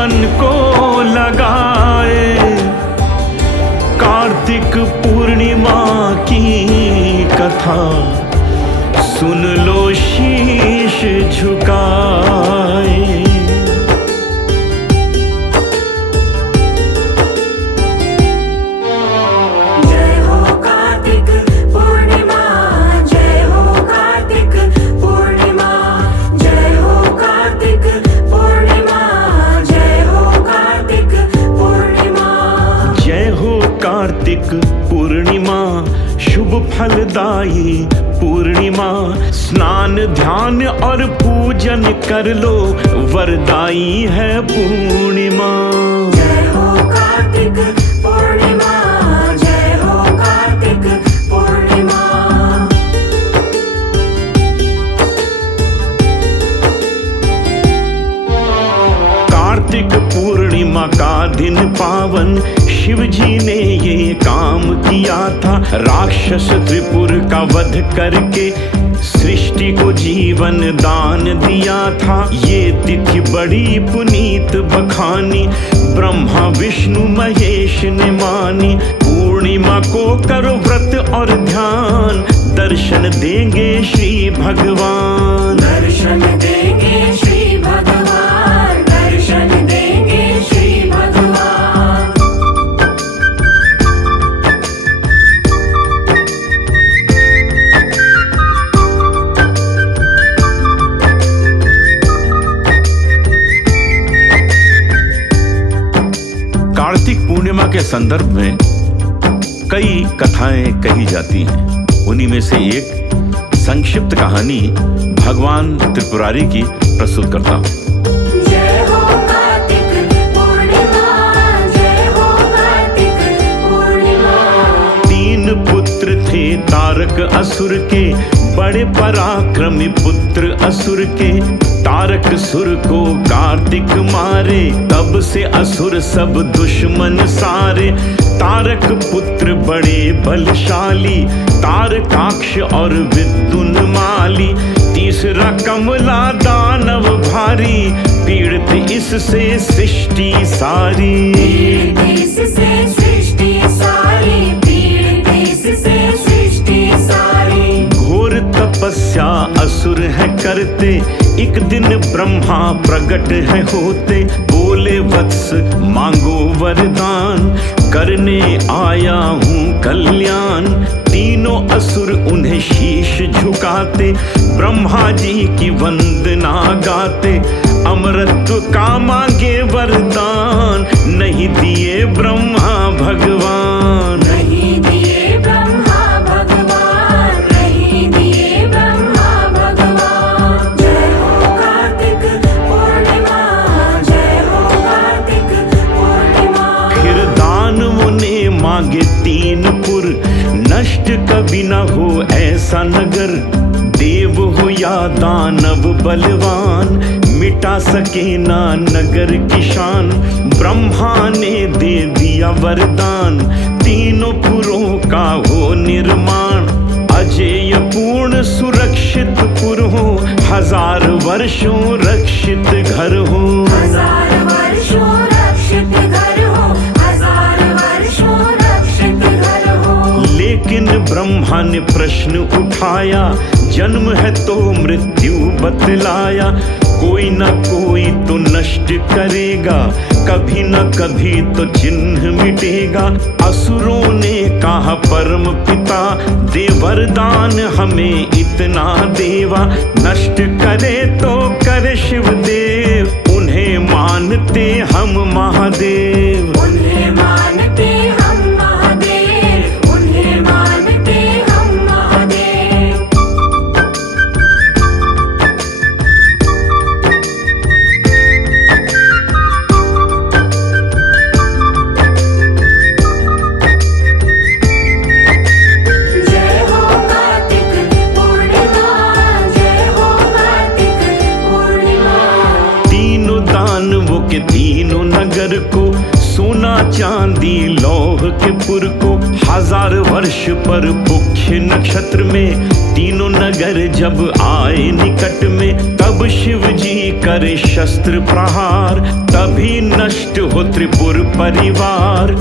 मन को लगाए। कार्तिक पूर्णिमा की कथा सुन लो शीश झुकाए। जय हो कार्तिक पूर्णिमा, जय हो कार्तिक पूर्णिमा, जय हो कार्तिक पूर्णिमा, जय हो कार्तिक पूर्णिमा। जय हो कार्तिक पूर्णिमा, शुभ फलदायी पूर्णिमा। स्नान ध्यान और पूजन कर लो, वरदाई है पूर्णिमा। जय हो कार्तिक पूर्णिमा, जय हो कार्तिक पूर्णिमा। कार्तिक पूर्णिमा का दिन पावन, शिव जी ने ये काम किया था। राक्षस त्रिपुर का वध करके सृष्टि को जीवन दान दिया था। ये तिथि बड़ी पुनीत बखानी, ब्रह्मा विष्णु महेश ने मानी। पूर्णिमा को करो व्रत और ध्यान, दर्शन देंगे श्री भगवान। दर्शन देंगे श्री भगवान, दर्शन देंगे श्री भगवान। कार्तिक पूर्णिमा के संदर्भ में कई कथाएं कही जाती हैं। उन्हीं में से एक संक्षिप्त कहानी भगवान त्रिपुरारी की प्रस्तुत करता हूँ। जय हो कार्तिक पूर्णिमा, जय हो कार्तिक पूर्णिमा। तीन पुत्र थे तारक असुर के, बड़े पराक्रमी पुत्र असुर के। तारक सुर को कार्तिक मारे, तब से असुर सब दुश्मन सारे। तारक पुत्र बड़े बलशाली, तारकाक्ष और विद्युन माली। तीसरा कमला दानव भारी, पीड़ित इससे सृष्टि सारी। पीड़ित इससे सृष्टि सारी, पीड़ित इससे सृष्टि सारी। घोर तपस्या असुर है करते, एक दिन ब्रह्मा प्रकट है होते। बोले वत्स मांगो वरदान, करने आया हूँ कल्याण। तीनों असुर उन्हें शीश झुकाते, ब्रह्मा जी की वंदना गाते। अमरत्व का मांगे वरदान, नहीं दिए ब्रह्मा भगवान। नहीं दिए ब्रह्मा भगवान, नहीं दिए ब्रह्मा भगवान। जय हो कार्तिक पूर्णिमा, जय हो कार्तिक पूर्णिमा। फिर दानवों ने मांगे तीन पुर, नष्ट कभी न हो ऐसा नगर। देव हो या दानव बलवान, मिटा सके ना नगर की शान। ब्रह्मा ने दे दिया वरदान, तीनों पुरों का हो निर्माण। अजेय पूर्ण सुरक्षित पुर हो, 1000 वर्षों रक्षित घर हो। 1000 वर्षों रक्षित घर हो, 1000 वर्षों रक्षित घर हो। लेकिन ब्रह्मा ने प्रश्न उठाया, जन्म है तो मृत्यु बतलाया। कोई न कोई तो नष्ट करेगा, कभी न कभी तो चिन्ह मिटेगा। असुरों ने कहा परम पिता, दे वरदान हमें इतना देवा। नष्ट करे तो करे शिव देव, उन्हें मानते हम महादेव। उन्हें मानते हम महादेव, उन्हें मानते हम महादेव। जय हो कार्तिक पूर्णिमा, जय हो कार्तिक पूर्णिमा। तीनों दानवों के तीनों नगर को सोना चांदी लौह के पुर को 1000 वर्ष पर मुख्य नक्षत्र में तीनों नगर जब आए निकट में, तब शिव जी करे शस्त्र प्रहार, तभी नष्ट हो त्रिपुर परिवार।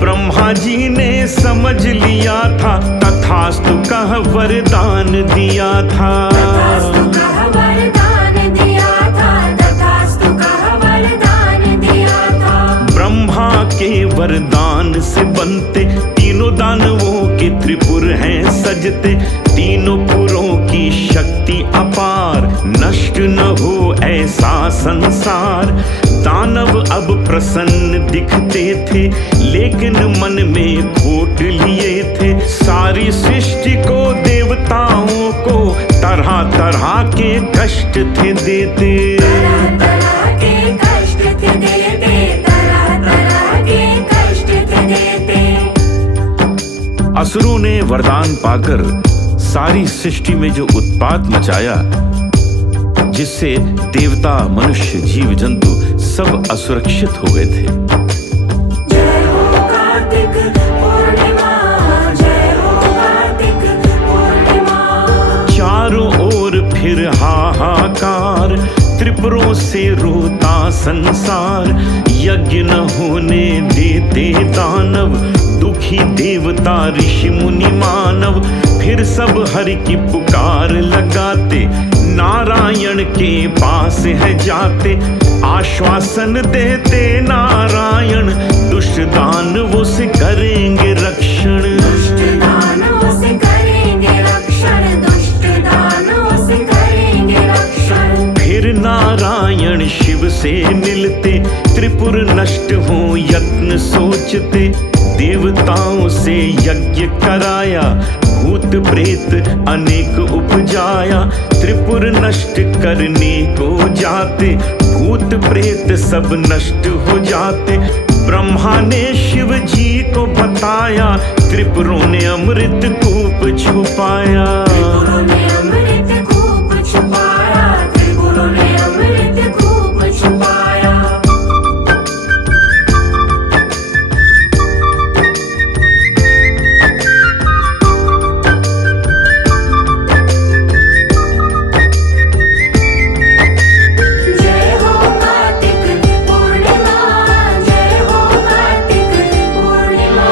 ब्रह्मा जी ने समझ लिया था, तथास्तु कह वरदान दिया था। तथास्तु कह वरदान दिया था, तथास्तु कह वरदान दिया था। ब्रह्मा के वरदान से बनते तीनों दानवों के त्रिपुर हैं सजते, तीनों पुरों की शक्ति अपार, नष्ट न हो ऐसा संसार। दानव अब प्रसन्न दिखते थे, लेकिन मन में खोट लिए थे। सारी सृष्टि को देवताओं को तरह तरह के कष्ट थे देते। तरह तरह के कष्ट थे देते, तरह तरह के कष्ट थे देते। असुरों ने वरदान पाकर सारी सृष्टि में जो उत्पात मचाया, जिससे देवता मनुष्य जीव जंतु सब असुरक्षित हो गए थे। जय हो कार्तिक पूर्णिमा, जय हो कार्तिक पूर्णिमा। चारों ओर फिर हाहाकार, त्रिपुरों से रोता संसार। यज्ञ न होने देते दानव, दुखी देवता ऋषि मुनि मानव। फिर सब हरि की पुकार लगाते, नारायण के पास है जाते। आश्वासन देते नारायण, दुष्ट दानवों से करेंगे रक्षण। दुष्ट दानवों से करेंगे रक्षण, दुष्ट दानवों से करेंगे रक्षण। फिर नारायण शिव से मिलते, त्रिपुर नष्ट हो यत्न सोचते। देवताओं से यज्ञ कराया, भूत प्रेत अनेक उपजाया। त्रिपुर नष्ट करने को जाते, भूत प्रेत सब नष्ट हो जाते। ब्रह्मा ने शिव जी को बताया, त्रिपुरों ने अमृत कूप छुपाया। त्रिपुरों ने अमृत कूप छुपाया, त्रिपुरों ने अमृत कूप छुपाया। जय हो कार्तिक पूर्णिमा, जय हो कार्तिक पूर्णिमा।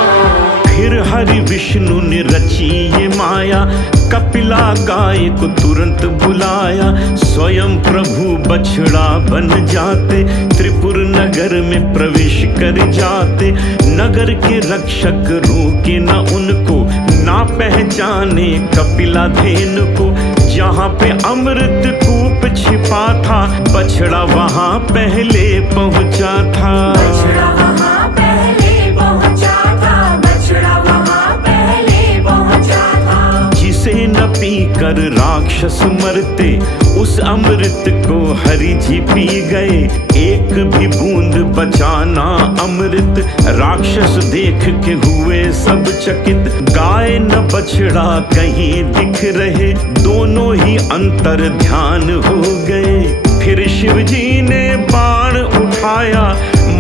फिर हरि विष्णु ने रची ये माया, कपिला गाय को तुरंत बुलाया। स्वयं प्रभु बछड़ा बन जाते, त्रिपुर नगर में प्रवेश कर जाते। नगर के रक्षक रोके न उनको, ना पहचाने कपिला धेन को। जहाँ पे अमृत कूप छिपा था, बछड़ा वहाँ पहले पहुँचा था। बछड़ा वहाँ पहले पहुँचा था, बछड़ा वहाँ पहले पहुँचा था। जिसे न पीकर राक्षस मरते, उस अमृत को हरि जी पी गए। एक भी बूंद बचाना अमृत, राक्षस देख के हुए सब चकित। गाय न बछड़ा कहीं दिख रहे, दोनों ही अंतर ध्यान हो गए। फिर शिव जी ने बाण उठाया,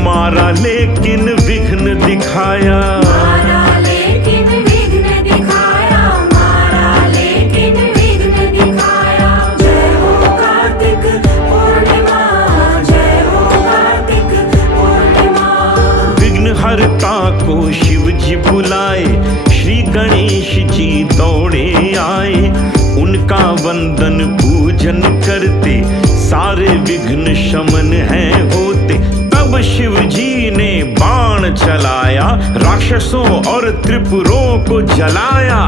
मारा लेकिन विघ्न दिखाया। मारा लेकिन विघ्न दिखाया, मारा लेकिन विघ्न दिखाया। जय हो कार्तिक पूर्णिमा, जय हो कार्तिक पूर्णिमा। विघ्नहर्ता को शिव जी बुलाए, श्री गणेश जी दौड़े आए। उनका वंदन पूजन करते, सारे विघ्न शमन हैं होते। तब शिव जी ने बाण चलाया, राक्षसों और त्रिपुरों को जलाया।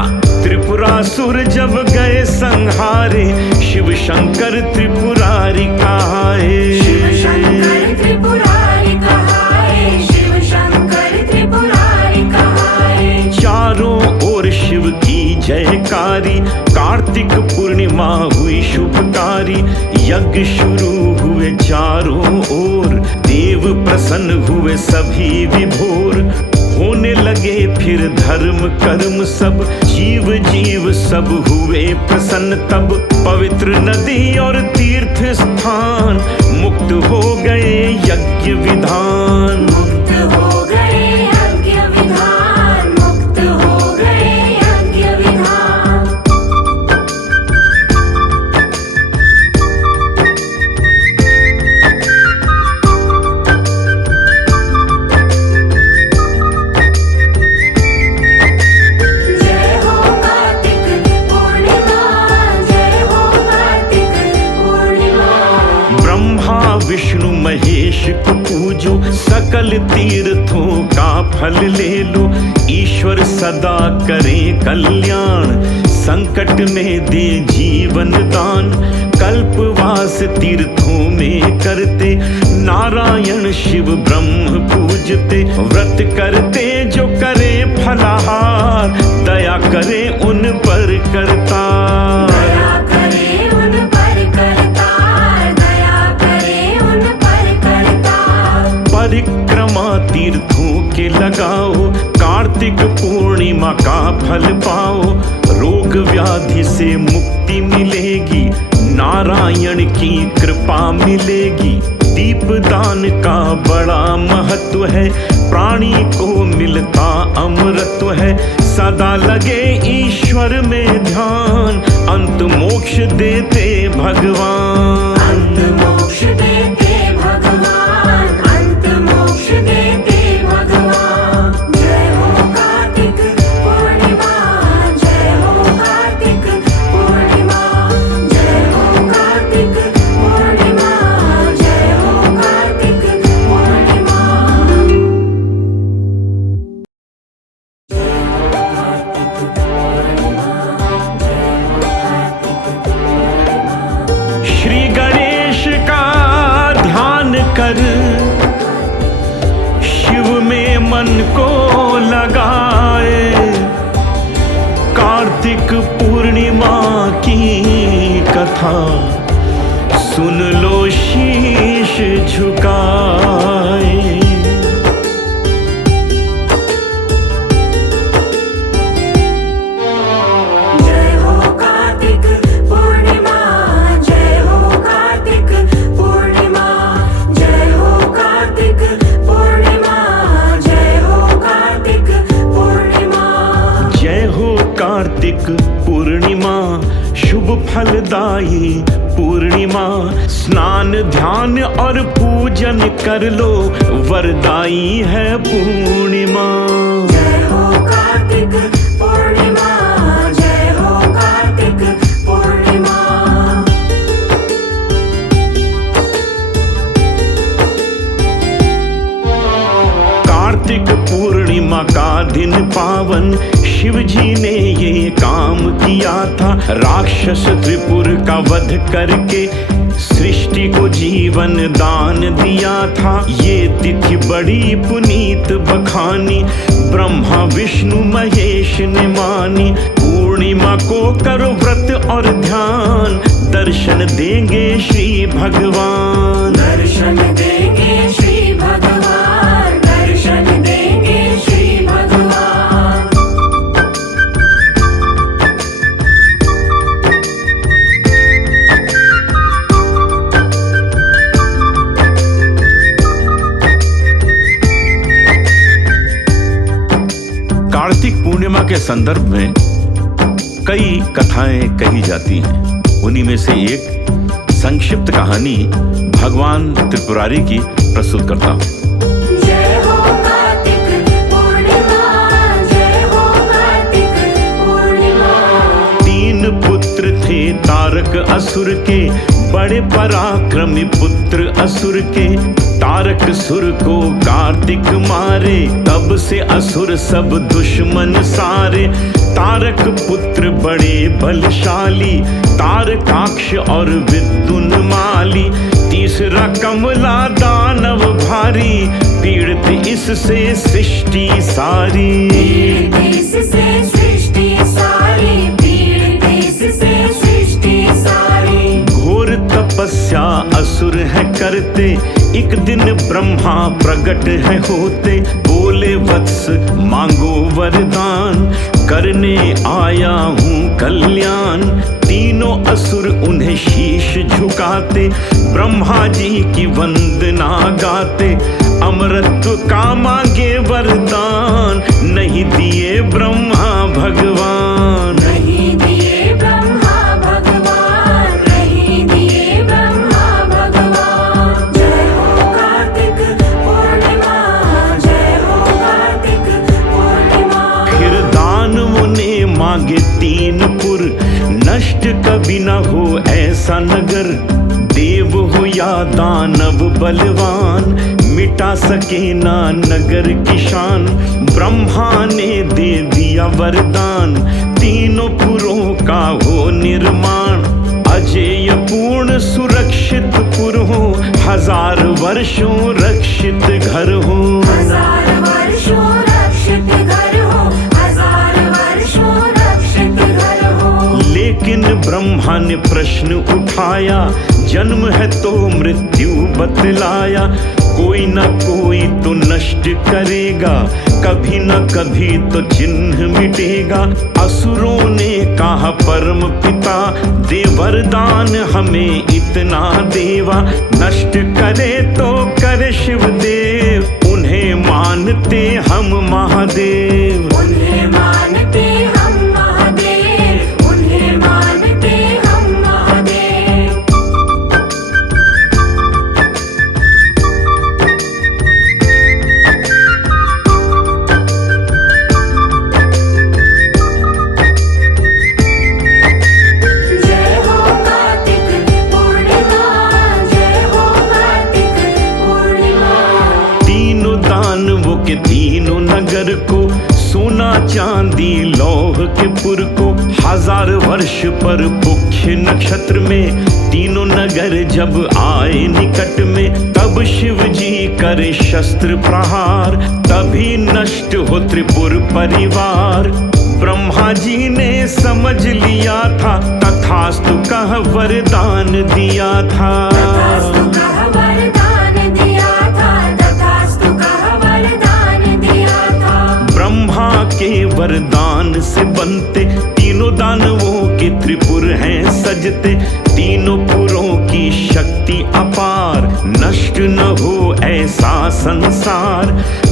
त्रिपुरासुर जब गए संहारे, शिव शंकर त्रिपुरारी कहाए। शिव शंकर त्रिपुरारी कहाए, शिव शंकर त्रिपुरारी कहाए। चारों ओर शिव की जयकारी, कार्तिक पूर्णिमा हुई शुभकारी। यज्ञ शुरू हुए चारों ओर, देव प्रसन्न हुए सभी विभोर। होने लगे फिर धर्म कर्म सब, जीव जीव सब हुए प्रसन्न। तब पवित्र नदी और तीर्थ स्थान, मुक्त हो गए यज्ञ विधान। मुक्त हो तीर्थों का फल ले लो, ईश्वर सदा करे कल्याण, संकट में दे जीवन दान। कल्पवास तीर्थों में करते, नारायण शिव ब्रह्म पूजते, व्रत करते जो करे फलाहार, दया करे उन पर करता। दया करे उन पर करता, दया करे उन पर करता। परिक्रमा तीर्थों के लगाओ, कार्तिक पूर्णिमा का फल पाओ, रोग व्याधि से मुक्ति मिलेगी, नारायण की कृपा मिलेगी। दीपदान का बड़ा महत्व है, प्राणी को मिलता अमृतत्व है, सदा लगे ईश्वर में ध्यान, अंत मोक्ष देते भगवान। अंत मोक्ष देते भगवान, अंत मोक्ष देते भगवान। जय हो कार्तिक पूर्णिमा, जय हो कार्तिक पूर्णिमा, जय हो कार्तिक पूर्णिमा, जय हो कार्तिक पूर्णिमा। श्री गणेश का ध्यान कर, शिव में मन को लगाए, कार्तिक पूर्णिमा की कथा सुन लो शीश झुकाए। जय हो कार्तिक पूर्णिमा, जय हो कार्तिक पूर्णिमा, जय हो कार्तिक पूर्णिमा, जय हो कार्तिक पूर्णिमा। जय हो कार्तिक पूर्णिमा, शुभ फलदायी पूर्णिमा, स्नान ध्यान और पूजन कर लो, वरदाई है पूर्णिमा। जय हो कार्तिक पूर्णिमा, जय हो कार्तिक पूर्णिमा। कार्तिक पूर्णिमा का दिन पावन, शिव जी ने ये काम किया था, राक्षस त्रिपुर का वध करके सृष्टि को जीवन दान दिया था। ये तिथि बड़ी पुनीत बखानी, ब्रह्मा विष्णु महेश ने मानी। पूर्णिमा को करो व्रत और ध्यान, दर्शन देंगे श्री भगवान। दर्शन देंगे श्री भगवान, दर्शन देंगे श्री भगवान। कार्तिक पूर्णिमा के संदर्भ में कई कथाएं कही जाती हैं, उन्हीं में से एक संक्षिप्त कहानी भगवान त्रिपुरारी की प्रस्तुत करता हूँ। जय हो कार्तिक पूर्णिमा, जय हो कार्तिक पूर्णिमा। तीन पुत्र थे तारक असुर के, बड़े पराक्रमी पुत्र असुर के। तारक सुर को कार्तिक मारे, तब से असुर सब दुश्मन सारे। तारक पुत्र बड़े बलशाली, तारकाक्ष और विद्युन माली। तीसरा कमला दानव भारी, पीड़ित इससे सृष्टि सारी। पीड़ित इससे सृष्टि सारी, पीड़ित इससे सृष्टि सारी। घोर तपस्या असुर है करते, एक दिन ब्रह्मा प्रकट है होते। बोले वत्स मांगो वरदान, करने आया हूँ कल्याण। तीनों असुर उन्हें शीश झुकाते, ब्रह्मा जी की वंदना गाते। अमरत्व का मांगे वरदान, नहीं दिए ब्रह्मा भगवान। नहीं दिए ब्रह्मा भगवान, नहीं दिए ब्रह्मा भगवान। जय हो कार्तिक पूर्णिमा, जय हो कार्तिक पूर्णिमा। फिर दानवों ने मांगे तीन पुर, नष्ट कभी न हो ऐसा नगर। देव हो या दानव बलवान, मिटा सके ना नगर की शान। ब्रह्मा ने दे दिया वरदान, तीनों पुरों का हो निर्माण। अजेय पूर्ण सुरक्षित पुर हो, 1000 वर्षों रक्षित घर हो। 1000 वर्षों रक्षित घर हो, 1000 वर्षों रक्षित घर हो। लेकिन ब्रह्मा ने प्रश्न उठाया, जन्म है तो मृत्यु बतलाया। कोई न कोई तो नष्ट करेगा, कभी न कभी तो चिन्ह मिटेगा। असुरों ने कहा परम पिता, दे वरदान हमें इतना देवा। नष्ट करे तो करे शिवदेव, उन्हें मानते हम महादेव। उन्हें मानते हम महादेव, उन्हें मानते हम महादेव। जय हो कार्तिक पूर्णिमा, जय हो कार्तिक पूर्णिमा। तीनों दानवों के तीनों नगर को, सोना चांदी लौह के पुर को। 1000 वर्ष पर मुख्य नक्षत्र में, तीनों नगर जब आए निकट में। तब शिव जी करे शस्त्र प्रहार, तभी नष्ट हो त्रिपुर परिवार। ब्रह्मा जी ने समझ लिया था, तथास्तु कह वरदान दिया था। तथास्तु कह वरदान दिया था, तथास्तु कह वरदान दिया था। ब्रह्मा के वरदान से बनते, तीनों दानवों के त्रिपुर हैं सजते। तीनों पुरों की शक्ति अपार, नष्ट न हो ऐसा संसार।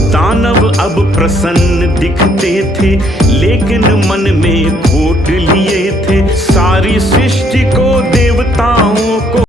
दानव अब प्रसन्न दिखते थे, लेकिन मन में खोट लिए थे। सारी सृष्टि को देवताओं को